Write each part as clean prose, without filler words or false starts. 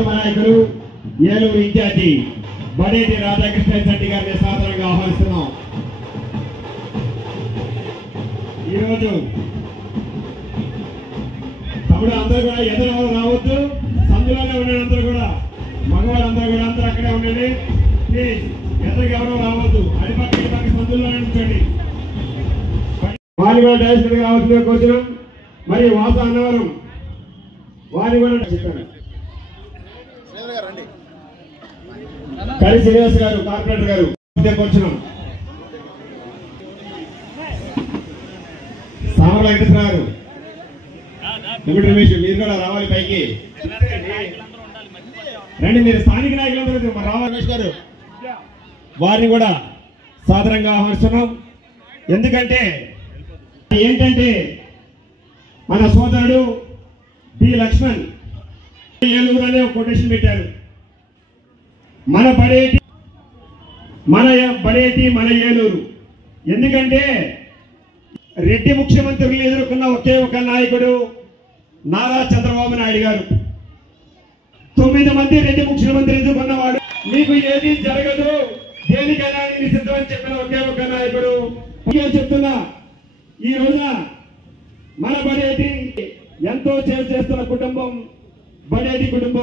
ప్రియతమ నాయకులు ఏలూరు ఇన్ఛార్జి బడేటి రాధాకృష్ణ శెట్టి గారిని సాధారణంగా ఆహ్వానిస్తున్నాం. ఈరోజు తమ్ముడు అందరూ కూడా ఎదురు రావద్దు, సందులోనే ఉండేందరూ కూడా మగవాళ్ళందరూ కూడా అందరూ అక్కడే ఉండండి. ప్లీజ్ ఎదురుగా ఎవరో రావద్దు, అడిపక్క ఇటుపక్క సందుల్లోనే ఉంచండి. వారిని కూడా డైరెక్ట్ రావాల్సిందిగా కోరుతున్నాం. మరి వాస అన్నవరం వారిని కూడా చెప్పారు. కరి శ్రీనివాస్ గారు కార్పొరేటర్ గారు కూర్చున్నాం. సామల వెంకటేశ్వర గారు, నిమిడి రమేష్ మీరు కూడా రావాలి పైకి రండి. మీరు స్థానిక నాయకులందరూ రావాలి. రమేష్ గారు వారిని కూడా సాధారణంగా ఆహ్వానిస్తున్నాం. ఎందుకంటే ఏంటంటే మన సోదరుడు బి లక్ష్మణ్ ఏలూరు అనే ఒక కొటేషన్ పెట్టారు. మన బడేటి మన ఏలూరు. ఎందుకంటే రెడ్డి ముఖ్యమంత్రులు ఎదుర్కొన్న ఒకే ఒక నాయకుడు నారా చంద్రబాబు నాయుడు గారు. 9 మంది రెడ్డి ముఖ్యమంత్రి ఎదుర్కొన్నవాడు. మీకు ఏది జరగదు, దేనికైనా నేను సిద్ధమని చెప్పిన ఒకే ఒక నాయకుడు. చెప్తున్నా, ఈ రోజున మన బడేటి ఎంతో చేస్తున్న కుటుంబం బడేటి కుటుంబం.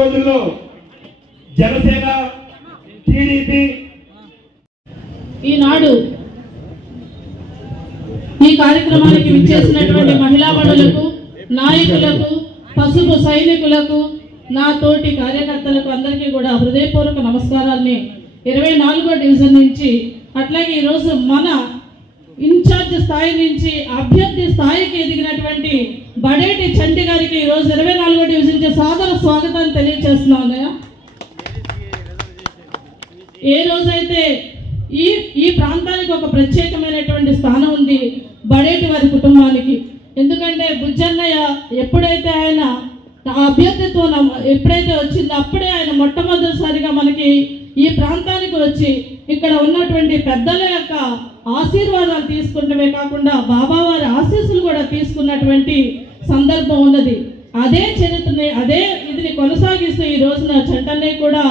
రోజుల్లో జనసేన, టీడీపీ ఈనాడు ఈ కార్యక్రమానికి విచ్చేసినటువంటి మహిళా మనులకు, నాయకులకు, పసుపు సైనికులకు, నా తోటి కార్యకర్తలకు అందరికీ కూడా హృదయపూర్వక నమస్కారాన్ని 24వ డివిజన్ నుంచి, అట్లాగే ఈరోజు మన ఇన్ఛార్జ్ స్థాయి నుంచి అభ్యర్థి స్థాయికి ఎదిగినటువంటి బడేటి చంటి గారికి ఈరోజు 24వ డివిజన్ నుంచి సాదర స్వాగతాన్ని తెలియజేస్తున్నాను. ఏ రోజైతే ఈ ప్రాంతానికి ఒక ప్రత్యేకమైనటువంటి స్థానం ఉంది బడేటి వారి కుటుంబానికి. ఎందుకంటే బుజ్జన్నయ్య ఎప్పుడైతే ఆయన అభ్యర్థిత్వం ఎప్పుడైతే వచ్చిందో అప్పుడే ఆయన మొట్టమొదటిసారిగా మనకి ఈ ప్రాంతానికి వచ్చి ఇక్కడ ఉన్నటువంటి పెద్దల యొక్క ఆశీర్వాదాలు తీసుకుంటమే కాకుండా బాబావారి ఆశీస్సులు కూడా తీసుకున్నటువంటి సందర్భం ఉన్నది. అదే చరిత్రని, అదే ఇదిని కొనసాగిస్తూ ఈ రోజున చంటన్నయ్య కూడా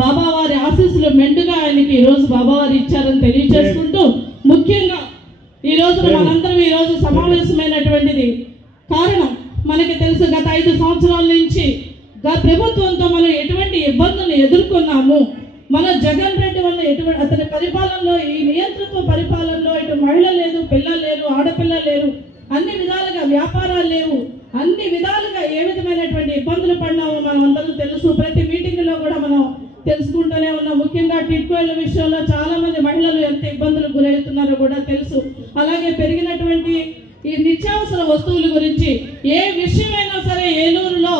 బాబావారి ఆశీస్సులు మెండుగా ఆయనకి ఈ రోజు బాబావారు ఇచ్చారని తెలియజేసుకుంటూ, ముఖ్యంగా ఈ రోజున మనందరం ఈ రోజు సమావేశమైనటువంటిది కారణం మనకి తెలుసు. గత 5 సంవత్సరాల నుంచి ప్రభుత్వంతో మనం ఎటువంటి ఇబ్బందులు ఎదుర్కొన్నాము. మన జగన్ రెడ్డి వల్ల అతని పరిపాలనలో, ఈ నియంతృత్వ పరిపాలనలో ఇటు మహిళ లేదు, పిల్లలు లేరు, ఆడపిల్ల లేరు, అన్ని విధాలుగా వ్యాపారాలు లేవు, అన్ని విధాలుగా ఏ విధమైనటువంటి ఇబ్బందులు పడినామో మనం అందరం తెలుసు. ప్రతి మీటింగ్లో కూడా మనం తెలుసుకుంటూనే ఉన్నాం. ముఖ్యంగా టిట్కోయిల విషయంలో చాలా మంది మహిళలు ఎంత ఇబ్బందులకు గురవుతున్నారో కూడా తెలుసు. అలాగే పెరిగినటువంటి ఈ నిత్యావసర వస్తువుల గురించి ఏ విషయమైనా సరే ఏలూరులో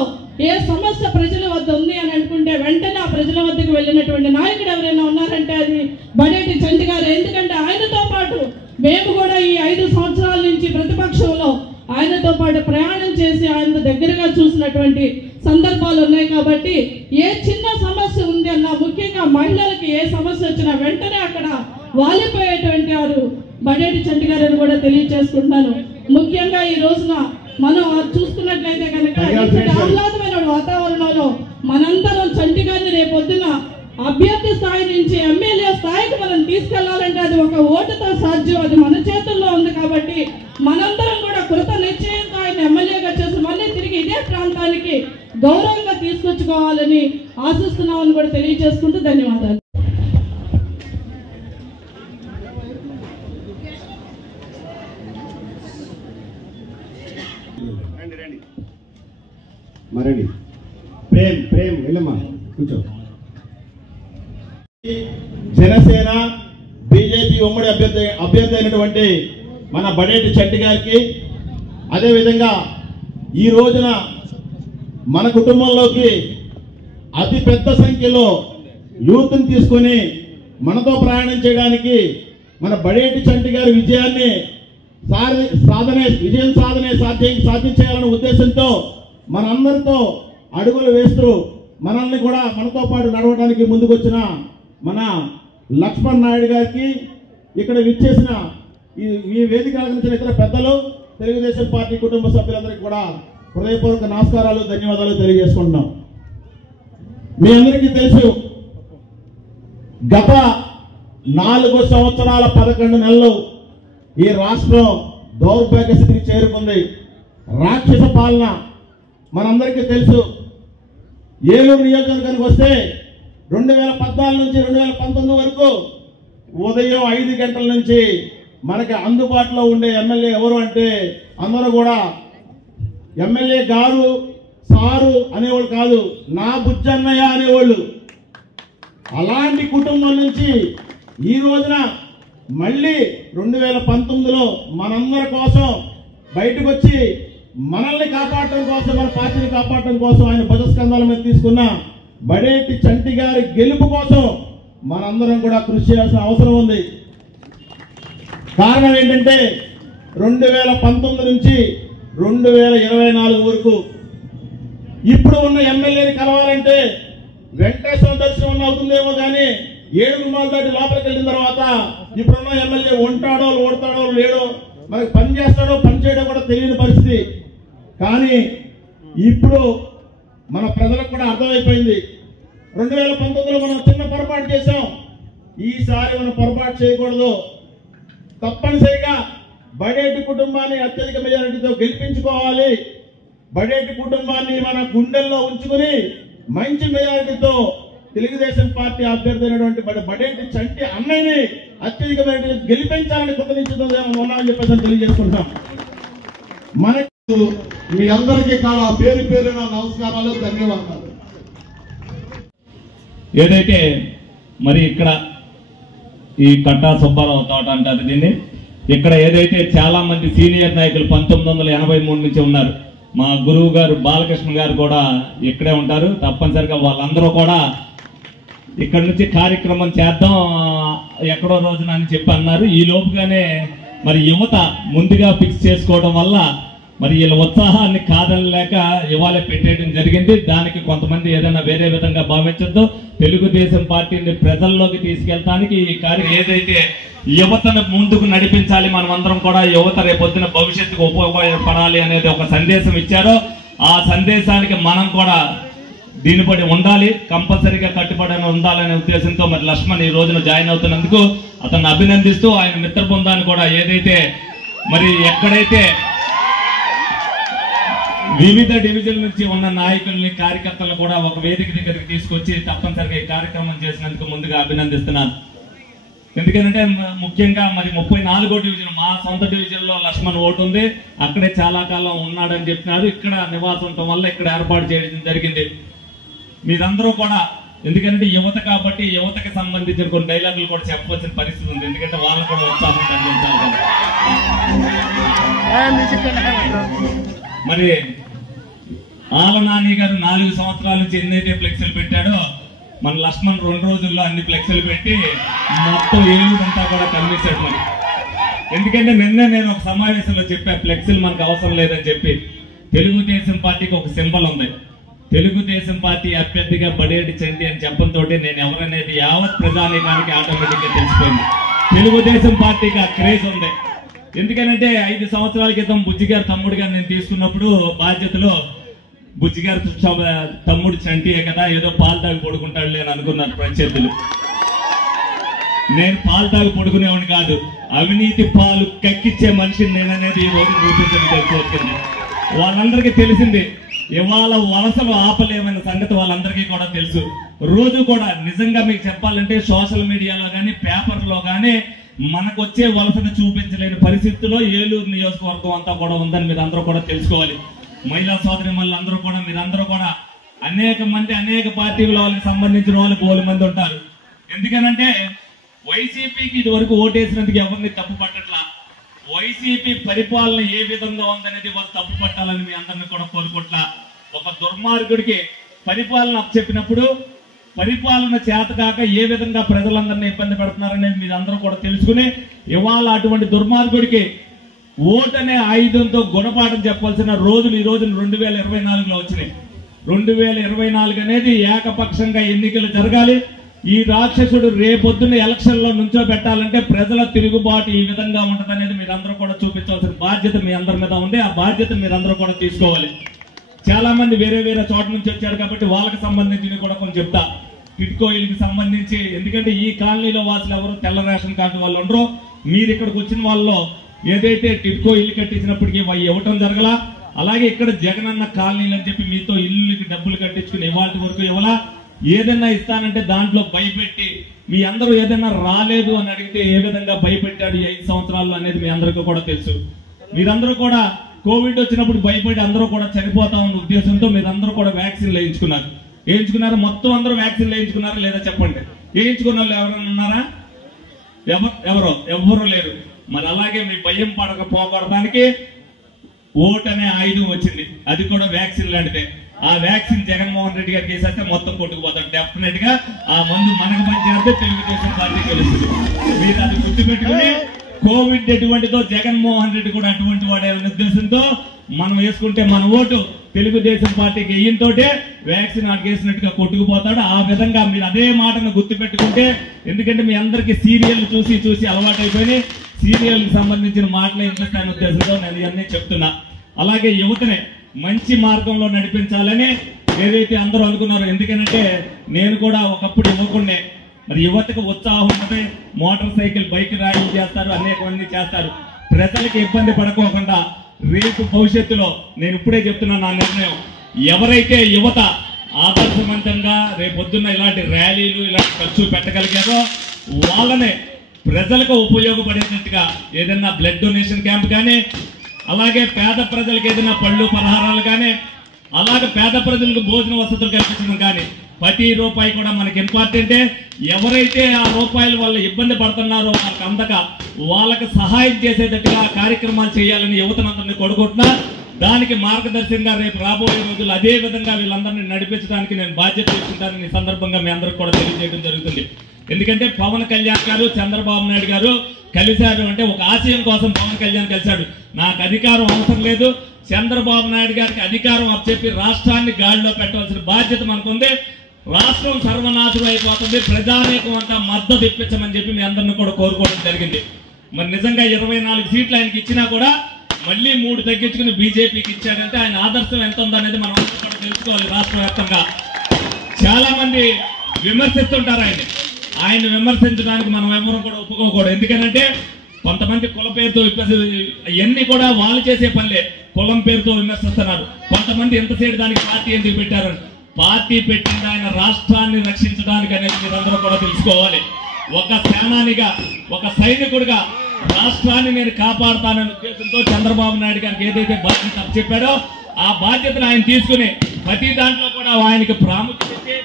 ఏ సమస్య ప్రజల వద్ద ఉంది అని అనుకుంటే వెంటనే ఆ ప్రజల వద్దకు వెళ్ళినటువంటి నాయకుడు ఎవరైనా ఉన్నారంటే అది బడేటి చంటి గారు. ఎందుకంటే ఆయనతో పాటు మేము కూడా ఈ 5 సంవత్సరాల నుంచి ప్రతిపక్షంలో ఆయనతో పాటు ప్రయాణం చేసి ఆయన దగ్గరగా చూసినటువంటి సందర్భాలు ఉన్నాయి. కాబట్టి ఏ చిన్న సమస్య ఉంది అన్న, ముఖ్యంగా మహిళలకి ఏ సమస్య వచ్చినా వెంటనే అక్కడ వాలిపోయేటువంటి వారు బడేటి చంటి గారు అని కూడా తెలియజేసుకుంటున్నాను. ముఖ్యంగా ఈ రోజున మనం చూసుకున్నట్లయితే కనుక ఆహ్లాదమైన వాతావరణంలో మనందరం చంటి గారిని రేపొద్దున అభ్యర్థి స్థాయి నుంచి ఎమ్మెల్యే స్థాయికి మనం తీసుకెళ్లాలంటే అది ఒక ఓటుతో సాధ్యం. అది మన చేతుల్లో ఉంది. కాబట్టి మనందరం కూడా కృత నిశ్చయంతో ఆయన ఎమ్మెల్యేగా చేసి మళ్ళీ తిరిగి ఇదే ప్రాంతానికి గౌరవంగా తీసుకొచ్చుకోవాలని ఆశిస్తున్నామని కూడా తెలియజేసుకుంటూ ధన్యవాదాలు. మరండి ప్రేమ్ వెళ్ళమ్మా కూర్చో. జనసేన బీజేపీ ఉమ్మడి అభ్యర్థి అయినటువంటి మన బడేటి చంటి గారికి, అదేవిధంగా ఈ రోజున మన కుటుంబంలోకి అతి పెద్ద సంఖ్యలో యూత్ని తీసుకొని మనతో ప్రయాణం చేయడానికి మన బడేటి చంటి గారి విజయం సాధించేయాలనే ఉద్దేశంతో మనందరితో అడుగులు వేస్తూ మనల్ని కూడా మనతో పాటు నడవడానికి ముందుకొచ్చిన మన లక్ష్మణ్ నాయుడు గారికి, ఇక్కడ విచ్చేసిన ఈ వేదిక అలంకరించిన ఇతర పెద్దలు, తెలుగుదేశం పార్టీ కుటుంబ సభ్యులందరికీ కూడా హృదయపూర్వక నమస్కారాలు, ధన్యవాదాలు తెలియజేసుకుంటున్నాం. మీ అందరికీ తెలుసు, గత 4 సంవత్సరాల 11 నెలలు ఈ రాష్ట్రం దౌర్భాగ్య స్థితికి చేరుకుంది. రాక్షస పాలన మనందరికీ తెలుసు. ఏలూరు నియోజకవర్గానికి వస్తే 2014 నుంచి 2019 వరకు ఉదయం 5 గంటల నుంచి మనకి అందుబాటులో ఉండే ఎమ్మెల్యే ఎవరు అంటే అందరూ కూడా ఎమ్మెల్యే గారు సారు అనేవాళ్ళు కాదు, నా బుజ్జన్నయ్య అనేవాళ్ళు. అలాంటి కుటుంబం నుంచి ఈ రోజున మళ్ళీ 2019లో మనందరి కోసం బయటకు వచ్చి మనల్ని కాపాడటం కోసం, మన పార్టీని కాపాడటం కోసం ఆయన భుజస్కంధాల మీద తీసుకున్న బడేటి చంటి గారి గెలుపు కోసం మనందరం కూడా కృషి చేయాల్సిన అవసరం ఉంది. కారణం ఏంటంటే 2019 నుంచి 2024 వరకు ఇప్పుడు ఉన్న ఎమ్మెల్యేని కలవాలంటే వెంకటేశ్వర దర్శనం అవుతుందేమో కానీ 7 గుమ్మాలు దాటి లోపలికి వెళ్ళిన తర్వాత ఇప్పుడున్న ఎమ్మెల్యే ఉంటాడో ఓడతాడో లేడో, మనకి పని చేస్తాడో పని చేయడో కూడా తెలియని పరిస్థితి. కానీ ఇప్పుడు మన ప్రజలకు కూడా అర్థమైపోయింది. 2019లో మనం చిన్న పొరపాటు చేశాం, ఈసారి మనం పొరపాటు చేయకూడదు. తప్పనిసరిగా బడేటి కుటుంబాన్ని అత్యధిక మెజారిటీతో గెలిపించుకోవాలి. బడేటి కుటుంబాన్ని మన గుండెల్లో ఉంచుకుని మంచి మెజారిటీతో తెలుగుదేశం పార్టీ అభ్యర్థి అయినటువంటి బడేటి చంటి అన్నయ్యని అత్యధిక మెజారిటీతో గెలిపించాలని ఉన్నామని చెప్పేసి తెలియజేసుకుంటాం. మనకు మీ అందరికీ కూడా పేరు పేరున నమస్కారాలు, ధన్యవాదాలు. ఏదైతే మరి ఇక్కడ ఈ కట్టా సుబ్బారావు తోట అంటారు దీన్ని, ఇక్కడ ఏదైతే చాలా మంది సీనియర్ నాయకులు 1983 నుంచి ఉన్నారు. మా గురువు గారు బాలకృష్ణ గారు కూడా ఇక్కడే ఉంటారు. తప్పనిసరిగా వాళ్ళందరూ కూడా ఇక్కడ నుంచి కార్యక్రమం చేద్దాం ఎక్కడో రోజున అని చెప్పి అన్నారు. ఈ లోపుగానే మరి యువత ముందుగా ఫిక్స్ చేసుకోవడం వల్ల మరి వీళ్ళ ఉత్సాహాన్ని కాదనలేక ఇవాళ పెట్టేయడం జరిగింది. దానికి కొంతమంది ఏదైనా వేరే విధంగా భావించద్దు. తెలుగుదేశం పార్టీని ప్రజల్లోకి తీసుకెళ్ళడానికి ఈ కార్యం ఏదైతే యువతను ముందుకు నడిపించాలి, మనం అందరం కూడా యువత రేపొద్దున భవిష్యత్తుకు ఉపయోగపడాలి అనేది ఒక సందేశం ఇచ్చారో ఆ సందేశానికి మనం కూడా దీనిపడి ఉండాలి, కంపల్సరీగా కట్టుబడి ఉండాలనే ఉద్దేశంతో మరి లక్ష్మణ్ ఈ రోజున జాయిన్ అవుతున్నందుకు అతన్ని అభినందిస్తూ ఆయన మిత్ర బృందాన్ని కూడా ఏదైతే మరి ఎక్కడైతే వివిధ డివిజన్ నుంచి ఉన్న నాయకుల్ని కార్యకర్తలను కూడా ఒక వేదిక దగ్గరికి తీసుకొచ్చి తప్పనిసరిగా ఈ కార్యక్రమం చేసినందుకు ముందుగా అభినందిస్తున్నాను. ఎందుకంటే ముఖ్యంగా మరి 34వ డివిజన్ మా సొంత డివిజన్ లో లక్ష్మణ్ ఓటు ఉంది, అక్కడే చాలా కాలం ఉన్నాడని చెప్పినారు. ఇక్కడ నివాసం ఉండటం వల్ల ఇక్కడ ఏర్పాటు చేయడం జరిగింది. మీరందరూ కూడా ఎందుకంటే యువత కాబట్టి యువతకి సంబంధించిన కొన్ని డైలాగులు కూడా చెప్పవలసిన పరిస్థితి ఉంది, ఎందుకంటే వాళ్ళు కూడా ఉత్సాహం కలిగించాలి. మరి ఆల నాని గారు 4 సంవత్సరాల నుంచి ఎన్నైతే ఫ్లెక్సీలు పెట్టాడో మన లక్ష్మణ్ 2 రోజుల్లో అన్ని ఫ్లెక్సీలు పెట్టి మొత్తం ఏలూరంతా కూడా కనిపించాడు. మరి ఎందుకంటే నిన్నే నేను ఒక సమావేశంలో చెప్పా, ఫ్లెక్సీలు మనకు అవసరం లేదని చెప్పి. తెలుగుదేశం పార్టీకి ఒక సింబల్ ఉంది, తెలుగుదేశం పార్టీ అభ్యర్థిగా బడేటి చంటి అని చెప్పడంతో నేను ఎవరనేది యావత్ ప్రజానీకానికి ఆటోమేటిక్ గా తెలిసిపోయింది. తెలుగుదేశం పార్టీకి ఆ క్రేజ్ ఉంది. ఎందుకనంటే 5 సంవత్సరాల క్రితం బుజ్జిగారు తమ్ముడు గారు నేను తీసుకున్నప్పుడు బాధ్యతలో బుజ్జిగారు తమ్ముడు చంటియే కదా, ఏదో పాలు తాగి పడుకుంటాడు అని అనుకున్నారు ప్రత్యర్థులు. నేను పాలు తాగి పడుకునేవాడిని కాదు, అవినీతి పాలు కక్కిచ్చే మనిషిని నేననేది ఈ రోజు చూపించడం తెలిసిపోతుంది. వాళ్ళందరికీ తెలిసింది, ఇవాళ వలసలు ఆపలేమన్న సంగతి వాళ్ళందరికీ కూడా తెలుసు. రోజు కూడా నిజంగా మీకు చెప్పాలంటే సోషల్ మీడియాలో కానీ పేపర్లో కానీ మనకు వచ్చే వలసను చూపించలేని పరిస్థితుల్లో ఏలూరు నియోజకవర్గం అంతా కూడా ఉందని మీరు అందరూ కూడా తెలుసుకోవాలి. మహిళా సోదరి అందరూ కూడా మీరందరూ కూడా అనేక మంది అనేక పార్టీల వాళ్ళకి సంబంధించిన వాళ్ళు బోలు మంది ఉంటారు. ఎందుకనంటే వైసీపీకి ఇది వరకు ఓటేసినందుకు ఎవరిని తప్పు పట్టట్లా, వైసీపీ పరిపాలన ఏ విధంగా ఉందనేది వారు తప్పు పట్టాలని మీ అందరినీ కూడా కోరుకుంటా. ఒక దుర్మార్గుడికి పరిపాలన చెప్పినప్పుడు పరిపాలన చేతకాక ఏ విధంగా ప్రజలందరినీ ఇబ్బంది పెడుతున్నారనేది మీరు అందరూ కూడా తెలుసుకుని ఇవాళ అటువంటి దుర్మార్గుడికి ఓటు అనే ఆయుధంతో గుణపాఠం చెప్పాల్సిన రోజులు ఈ రోజులు 2024లో వచ్చినాయి. 2024 అనేది ఏకపక్షంగా ఎన్నికలు జరగాలి. ఈ రాక్షసుడు రేపొద్దున ఎలక్షన్ లో నుంచో పెట్టాలంటే ప్రజల తిరుగుబాటు ఈ విధంగా ఉంటదనేది మీరందరూ కూడా చూపించాల్సిన బాధ్యత మీ అందరి మీద ఉంది. ఆ బాధ్యత మీరందరూ కూడా తీసుకోవాలి. చాలా మంది వేరే వేరే చోట నుంచి వచ్చారు కాబట్టి వాళ్ళకి సంబంధించి కూడా కొంచెం చెప్తా. టిడ్కో ఇల్లుకి సంబంధించి, ఎందుకంటే ఈ కాలనీలో వాసులు ఎవరు తెల్ల రేషన్ కార్డు వాళ్ళు ఉండరు. మీరు ఇక్కడికి వచ్చిన వాళ్ళలో ఏదైతే టిడ్కో ఇల్లు కట్టించినప్పటికీ ఇవ్వటం జరగల. అలాగే ఇక్కడ జగనన్న కాలనీలు అని చెప్పి మీతో ఇల్లుకి డబ్బులు కట్టించుకుని ఇవాళ వరకు ఇవ్వాలా. ఏదైనా ఇస్తానంటే దాంట్లో భయపెట్టి మీ అందరూ ఏదైనా రాలేదు అని అడిగితే ఏ విధంగా భయపెట్టాడు ఈ 5 సంవత్సరాల్లో అనేది మీ అందరికీ కూడా తెలుసు. మీరందరూ కూడా కోవిడ్ వచ్చినప్పుడు భయపడి అందరూ కూడా చనిపోతామన్న ఉద్దేశంతో మీరందరూ కూడా వ్యాక్సిన్లు వేయించుకున్నారు. మొత్తం అందరూ వ్యాక్సిన్లు వేయించుకున్నారా లేదా చెప్పండి. వేయించుకున్న వాళ్ళు ఎవరైనా ఉన్నారా? ఎవరు లేరు. మరి అలాగే మీ భయం పోగొడడానికి ఓట్ అనే ఆయుధం వచ్చింది. అది కూడా వ్యాక్సిన్ లాంటిదే. ఆ వ్యాక్సిన్ జగన్మోహన్ రెడ్డి గారికి వేసేస్తే మొత్తం కొట్టుకుపోతాడు. డెఫినెట్ గా ఆ మందు మనకు పనిచేస్తే తెలుగుదేశం పార్టీ గెలుస్తుంది. మీరు అది గుర్తుపెట్టుకుని కోవిడ్ ఎటువంటిదో జగన్మోహన్ రెడ్డి కూడా అటువంటి వాడే ఉద్దేశంతో మనం వేసుకుంటే మన ఓటు తెలుగుదేశం పార్టీకి వేయంతోటే వ్యాక్సిన్ వేసినట్టుగా కొట్టుకుపోతాడు. ఆ విధంగా మీరు అదే మాటను గుర్తుపెట్టుకుంటే, ఎందుకంటే మీ అందరికీ సీరియల్ చూసి అలవాటైపోయి సీరియల్ కి సంబంధించిన మాటలు వినిపిస్తాయనే ఉద్దేశంతో నేను ఇవన్నీ చెప్తున్నా. అలాగే యువతని మంచి మార్గంలో నడిపించాలని ఏదైతే అందరూ అనుకున్నారో, ఎందుకంటే నేను కూడా ఒకప్పుడు యువకుడినే. మరి యువతకు ఉత్సాహం ఉన్నది, మోటార్ సైకిల్ బైక్ ర్యాలీలు చేస్తారు, అనేక మంది చేస్తారు. ప్రజలకు ఇబ్బంది పడుకోకుండా రేపు భవిష్యత్తులో నేను ఇప్పుడే చెప్తున్నా నా నిర్ణయం, ఎవరైతే యువత ఆదర్శవంతంగా రేపొద్దున్న ఇలాంటి ర్యాలీలు ఇలాంటి ఖర్చు పెట్టగలిగారో వాళ్ళనే ప్రజలకు ఉపయోగపడేటట్టుగా ఏదైనా బ్లడ్ డొనేషన్ క్యాంప్ కానీ, అలాగే పేద ప్రజలకు ఏదైనా పళ్ళు పలహారాలు కానీ, అలాగే పేద ప్రజలకు భోజన వసతులు కల్పించడం కానీ, ప్రతి రూపాయి కూడా మనకి ఇంపార్టెంటే. ఎవరైతే ఆ రూపాయలు వాళ్ళు ఇబ్బంది పడుతున్నారో వాళ్ళకి అందక వాళ్ళకి సహాయం చేసేటట్టుగా కార్యక్రమాలు చేయాలని యువతనందరినీ కొడుకుంటున్నా. దానికి మార్గదర్శకంగా రేపు రాబోయే రోజులు అదే విధంగా వీళ్ళందరినీ నడిపించడానికి నేను బాధ్యత తీసుకుంటానని ఈ సందర్భంగా మీ అందరికి కూడా తెలియజేయడం జరుగుతుంది. ఎందుకంటే పవన్ కళ్యాణ్ గారు చంద్రబాబు నాయుడు గారు కలిశారు అంటే ఒక ఆశయం కోసం పవన్ కళ్యాణ్ కలిశాడు. నాకు అధికారం అవసరం లేదు, చంద్రబాబు నాయుడు గారికి అధికారం అప్పచెప్పి రాష్ట్రాన్ని గాడిలో పెట్టవలసిన బాధ్యత మనకుంది. రాష్ట్రం సర్వనాశనం అయిపోతుంది, ప్రజానీకం అంతా మద్దతు ఇప్పించమని చెప్పి మీ అందరిని కూడా కోరుకోవడం జరిగింది. మరి నిజంగా 24 సీట్లు ఆయనకి ఇచ్చినా కూడా మళ్ళీ 3 తగ్గించుకుని బీజేపీకి ఇచ్చాడంటే ఆయన ఆదర్శం ఎంత ఉందనేది మనం కూడా తెలుసుకోవాలి. రాష్ట్ర వ్యాప్తంగా చాలా మంది విమర్శిస్తుంటారు ఆయన విమర్శించడానికి మనం ఎవరు కూడా ఒప్పుకోకూడదు. ఎందుకంటే కొంతమంది కుల పేరుతో ఇవన్నీ కూడా వాళ్ళు చేసే పనులే, కులం పేరుతో విమర్శిస్తున్నారు. కొంతమంది ఎంతసేపు దానికి పార్టీ ఎందుకు పెట్టారు? పార్టీ పెట్టింది ఆయన రాష్ట్రాన్ని రక్షించడానికి అనేది మీరందరూ కూడా తెలుసుకోవాలి. ఒక సేనానిగా, ఒక సైనికుడిగా రాష్ట్రాన్ని నేను కాపాడుతాననే ఉద్దేశంతో చంద్రబాబు నాయుడు గారికి ఏదైతే బాధ్యత చెప్పాడో ఆ బాధ్యతను ఆయన తీసుకుని ప్రతి దాంట్లో కూడా ఆయనకి ప్రాముఖ్యత ఇచ్చి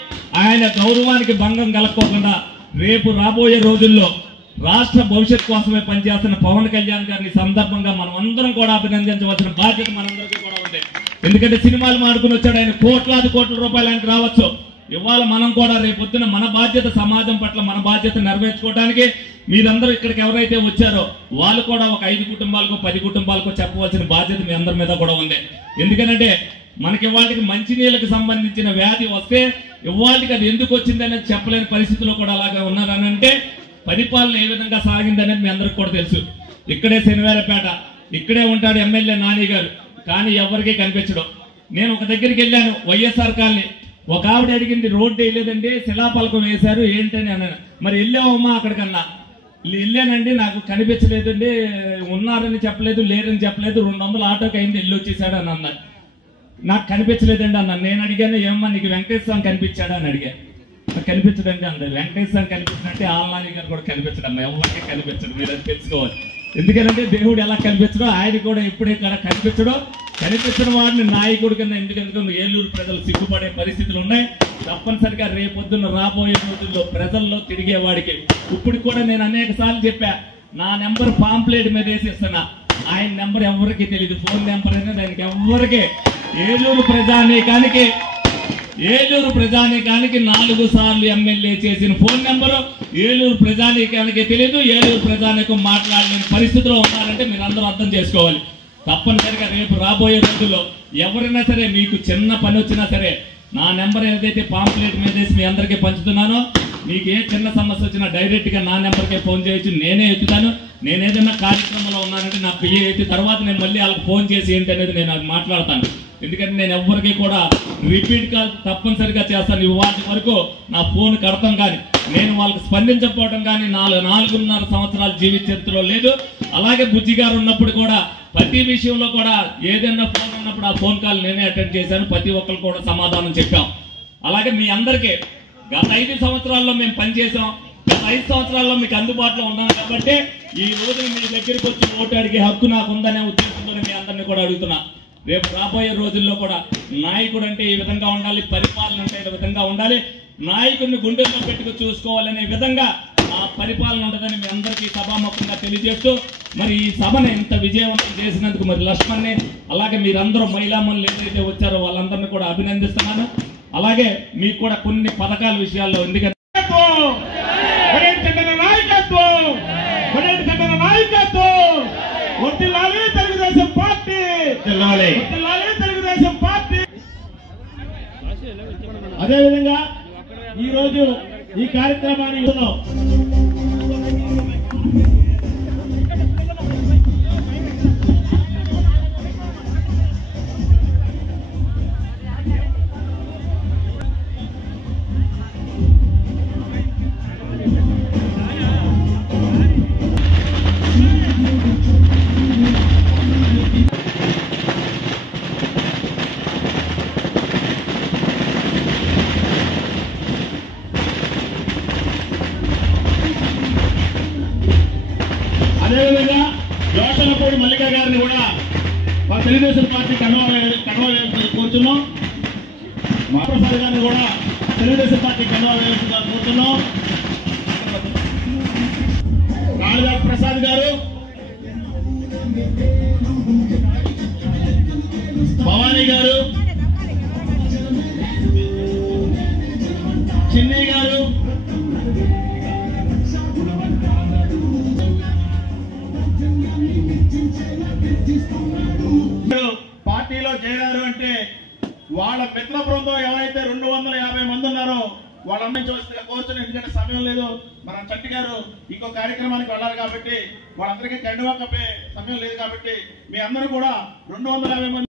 ఆయన గౌరవానికి భంగం కలగకోకుండా రేపు రాబోయే రోజుల్లో రాష్ట్ర భవిష్యత్ కోసమే పనిచేస్తున్న పవన్ కళ్యాణ్ గారిని సందర్భంగా మనం అందరం కూడా అభినందించవలసిన బాధ్యత మనందరికీ కూడా ఉంది. ఎందుకంటే సినిమాలు మాడుకుని వచ్చాడు ఆయన, కోట్ల రూపాయలు ఆయనకు రావచ్చు. ఇవాళ మనం కూడా రేపొద్దున మన బాధ్యత, సమాజం పట్ల మన బాధ్యత నెరవేర్చుకోవడానికి మీరందరూ ఇక్కడికి ఎవరైతే వచ్చారో వాళ్ళు కూడా ఒక 5 కుటుంబాలకు 10 కుటుంబాలకు చెప్పవలసిన బాధ్యత మీ అందరి మీద కూడా ఉంది. ఎందుకంటే మనకి ఇవాళకి మంచినీళ్ళకి సంబంధించిన వ్యాధి వస్తే ఇవాళకి అది ఎందుకు వచ్చింది అనేది చెప్పలేని పరిస్థితిలో కూడా అలాగే ఉన్నారని అంటే పరిపాలన ఏ విధంగా సాగింది అనేది మీ అందరికి కూడా తెలుసు. ఇక్కడే శనివారపేట, ఇక్కడే ఉంటాడు ఎమ్మెల్యే నాని గారు, కానీ ఎవరికీ కనిపించడం. నేను ఒక దగ్గరికి వెళ్ళాను, వైఎస్ఆర్ కాలనీ, ఒక ఆవిడ అడిగింది రోడ్డు వేయలేదండి, శిలాపలకం వేశారు ఏంటని అన్నాను. మరి వెళ్ళావమ్మా అక్కడికన్నా? వెళ్ళానండి, నాకు కనిపించలేదండి, ఉన్నారని చెప్పలేదు, లేరని చెప్పలేదు, 200 ఆటోకి అయింది, వెళ్ళి వచ్చేసాడు అని అన్నారు. నాకు కనిపించలేదండి అన్నాను. నేను అడిగాను, ఏమన్నా నీకు వెంకటేశ్వరం కనిపించాడా అని అడిగాను. కనిపించడండి అన్నారు. వెంకటేశ్వరం కనిపించినట్టే ఆల్నాని గారు కూడా కనిపించడం, ఎవరికి కనిపించడం, మీరు అది తెలుసుకోవాలి. ఎందుకంటే దేవుడు ఎలా కనిపించడో ఆయన కూడా ఇప్పుడే కూడా కనిపించిన వాడిని నాయకుడి కింద ఎందుకంటే ఏలూరు ప్రజలు సిగ్గుపడే పరిస్థితులు ఉన్నాయి. తప్పనిసరిగా రేపొద్దున్న రాబోయే రోజుల్లో ప్రజల్లో తిరిగేవాడికి ఇప్పుడు కూడా నేను అనేక సార్లు చెప్పా, నా నెంబర్ పాంప్లెట్ మీద వేసిస్తున్నా, ఆయన నెంబర్ ఎవరికి తెలియదు, ఫోన్ నెంబర్ అనేది ఆయనకి ఎవరికి. ఏలూరు ప్రజానీకానికి 4 సార్లు ఎమ్మెల్యే చేసిన ఫోన్ నెంబరు ఏలూరు ప్రజానీకానికి తెలియదు. ఏలూరు ప్రజానీకం మాట్లాడలేని పరిస్థితిలో ఉన్నారంటే మీరు అందరూ అర్థం చేసుకోవాలి. తప్పనిసరిగా రేపు రాబోయే రోజుల్లో ఎవరైనా సరే మీకు చిన్న పని వచ్చినా సరే నా నెంబర్ ఏదైతే పాంప్లెట్ మీద వేసి మీ అందరికీ పంచుతున్నానో, మీకు ఏ చిన్న సమస్య వచ్చినా డైరెక్ట్ గా నా నెంబర్కే ఫోన్ చేయొచ్చు, నేనే ఎత్తుతాను. నేను ఏదైనా కార్యక్రమంలో ఉన్నానంటే నా పిఏ ఎత్తి తర్వాత నేను మళ్ళీ వాళ్ళకి ఫోన్ చేసి ఏంటి అనేది నేను అది మాట్లాడతాను. ఎందుకంటే నేను ఎవరికి కూడా రిపీట్ కాల్ తప్పనిసరిగా చేస్తాను. ఇవాటి వరకు నా ఫోన్ కడతాం కానీ నేను వాళ్ళకి స్పందించకపోవడం కానీ 4.5 సంవత్సరాల జీవిత చరిత్రలో లేదు. అలాగే బుజ్జి గారు ఉన్నప్పుడు కూడా ప్రతి విషయంలో కూడా ఏదైనా ఫోన్ ఉన్నప్పుడు ఆ ఫోన్ కాల్ నేనే అటెండ్ చేశాను. ప్రతి ఒక్కరు కూడా సమాధానం చెప్పాం. అలాగే మీ అందరికీ గత 5 సంవత్సరాల్లో మేము పనిచేసాం. గత 5 సంవత్సరాల్లో మీకు అందుబాటులో ఉన్నాను కాబట్టి ఈ రోజు మీ దగ్గరికి వచ్చి ఓటు అడిగే హక్కు నాకు ఉందనే ఉద్దేశంతో మీ అందరినీ కూడా అడుగుతున్నా. రేపు రాబోయే రోజుల్లో కూడా నాయకుడు అంటే ఈ విధంగా ఉండాలి, పరిపాలన అంటే ఈ విధంగా ఉండాలి, నాయకుడిని గుండెల్లో పెట్టుకు చూసుకోవాలనే విధంగా ఆ పరిపాలన ఉంటుందని మీ అందరికీ సభాముఖంగా తెలియజేస్తూ మరి ఈ సభను ఇంత విజయవంతం చేసినందుకు మరి లక్ష్మణ్ని అలాగే మీరందరూ మహిళామణులు ఏదైతే వచ్చారో వాళ్ళందరినీ కూడా అభినందిస్తున్నాను. అలాగే మీకు కూడా కొన్ని పథకాల విషయాల్లో ఎందుకంటే తెలుగుదేశం పార్టీ తెలుగుదేశం పార్టీ. అదేవిధంగా ఈ రోజు ఈ కార్యక్రమాన్ని అదేవిధంగా యోషనపూడి మల్లిక గారిని కూడా మా తెలుగుదేశం పార్టీ కండువా కూర్చున్నాం. మహాప్రసాద్ గారిని కూడా తెలుగుదేశం పార్టీ కండువా వేయాల్సిందిగా కూర్చున్నాం. కాళిదాస్ ప్రసాద్ గారు, భవానీ గారు, చిన్ని గారు, పార్టీలో చేరారు అంటే వాళ్ళ మిత్ర బృందం ఎవరైతే 250 మంది ఉన్నారో వాళ్ళందరినీ చూస్తే కూర్చొని, ఎందుకంటే సమయం లేదు, మన చట్టి గారు ఇంకో కార్యక్రమానికి వెళ్ళాలి కాబట్టి వాళ్ళందరికీ కండువా కప్పే సమయం లేదు కాబట్టి మీ అందరూ కూడా 250 మంది